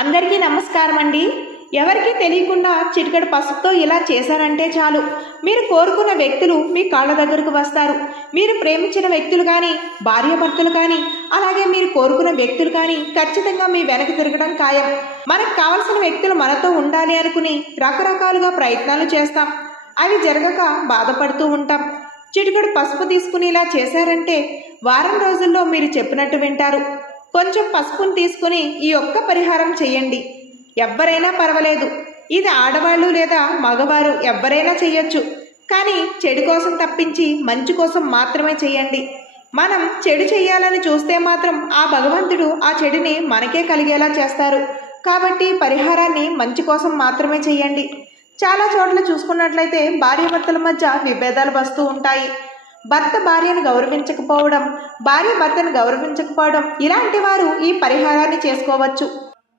అందరికీ నమస్కారం అండి. ఎవరికీ తెలియకుండా చిటికెడు పసుపుతో ఇలా చేశారంటే చాలు, మీరు కోరుకున్న వ్యక్తులు మీ కాళ్ళ దగ్గరకు వస్తారు. మీరు ప్రేమించిన వ్యక్తులు కానీ, భార్యాభర్తలు కానీ, అలాగే మీరు కోరుకున్న వ్యక్తులు కానీ ఖచ్చితంగా మీ వెనక తిరగడం ఖాయం. మనకు కావలసిన వ్యక్తులు మనతో ఉండాలి అనుకుని రకరకాలుగా ప్రయత్నాలు చేస్తాం. అవి జరగక బాధపడుతూ ఉంటాం. చిటికెడు పసుపు తీసుకుని ఇలా చేశారంటే వారం రోజుల్లో మీరు చెప్పినట్టు వింటారు. కొంచెం పసుపుని తీసుకుని ఈ ఒక్క పరిహారం చేయండి. ఎవ్వరైనా పర్వాలేదు. ఇది ఆడవాళ్ళు లేదా మగవారు ఎవ్వరైనా చేయొచ్చు. కానీ చెడు కోసం తప్పించి మంచి కోసం మాత్రమే చేయండి. మనం చెడు చేయాలని చూస్తే మాత్రం ఆ భగవంతుడు ఆ చెడుని మనకే కలిగేలా చేస్తారు. కాబట్టి పరిహారాన్ని మంచి కోసం మాత్రమే చేయండి. చాలా చోట్ల చూసుకున్నట్లయితే భార్యాభర్తల మధ్య విభేదాలు వస్తూ ఉంటాయి. భర్త భార్యను గౌరవించకపోవడం, భార్య భర్తను గౌరవించకపోవడం, ఇలాంటి వారు ఈ పరిహారాన్ని చేసుకోవచ్చు.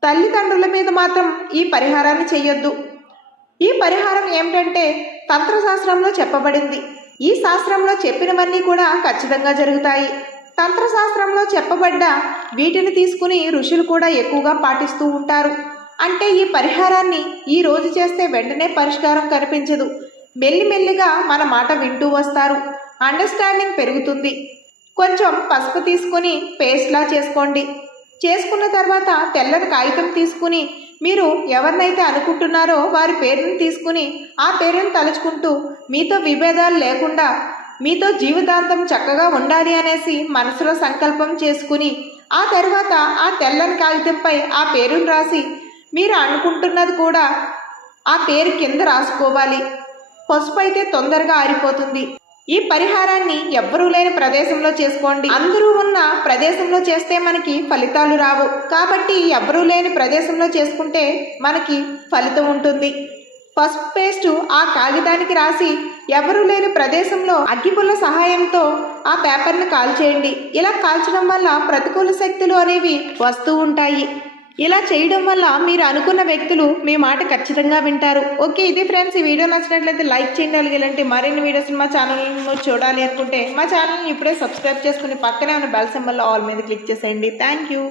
తల్లిదండ్రుల మీద మాత్రం ఈ పరిహారాన్ని చేయొద్దు. ఈ పరిహారం ఏమిటంటే తంత్రశాస్త్రంలో చెప్పబడింది. ఈ శాస్త్రంలో చెప్పినవన్నీ కూడా ఖచ్చితంగా జరుగుతాయి. తంత్రశాస్త్రంలో చెప్పబడ్డ వీటిని తీసుకుని ఋషులు కూడా ఎక్కువగా పాటిస్తూ ఉంటారు. అంటే ఈ పరిహారాన్ని ఈ రోజు చేస్తే వెంటనే పరిష్కారం కనిపించదు. మెల్లిమెల్లిగా మన మాట వింటూ వస్తారు. అండర్స్టాండింగ్ పెరుగుతుంది. కొంచెం పసుపు తీసుకుని పేస్ట్లా చేసుకోండి. చేసుకున్న తర్వాత తెల్లని కాగితం తీసుకుని మీరు ఎవరినైతే అనుకుంటున్నారో వారి పేరుని తీసుకుని ఆ పేరుని తలుచుకుంటూ మీతో విభేదాలు లేకుండా మీతో జీవితాంతం చక్కగా ఉండాలి అనేసి మనసులో సంకల్పం చేసుకుని ఆ తర్వాత ఆ తెల్లని కాగితంపై ఆ పేరును రాసి మీరు అనుకుంటున్నది కూడా ఆ పేరు కింద రాసుకోవాలి. పసుపు అయితే తొందరగా ఆరిపోతుంది. ఈ పరిహారాన్ని ఎవ్వరూ లేని ప్రదేశంలో చేసుకోండి. అందరూ ఉన్న ప్రదేశంలో చేస్తే మనకి ఫలితాలు రావు. కాబట్టి ఎవ్వరూ లేని ప్రదేశంలో చేసుకుంటే మనకి ఫలితం ఉంటుంది. పసుపు పేస్టు ఆ కాగితానికి రాసి ఎవరూ లేని ప్రదేశంలో అగ్గిపుల్ల సహాయంతో ఆ పేపర్ని కాల్చేయండి. ఇలా కాల్చడం వల్ల ప్రతికూల శక్తులు అనేవి వస్తూ ఉంటాయి. ఇలా చేయడం వల్ల మీరు అనుకున్న వ్యక్తులు మీ మాట ఖచ్చితంగా వింటారు. ఓకే, ఇది ఫ్రెండ్స్. ఈ వీడియో నచ్చినట్లయితే లైక్ చేయండి. ఇలాంటి మరిన్ని వీడియోస్ మా ఛానల్ను చూడాలి అనుకుంటే మా ఛానల్ని ఇప్పుడే సబ్స్క్రైబ్ చేసుకుని పక్కనే ఉన్న బెల్ సింబల్లో ఆల్ మీద క్లిక్ చేసేయండి. Thank you.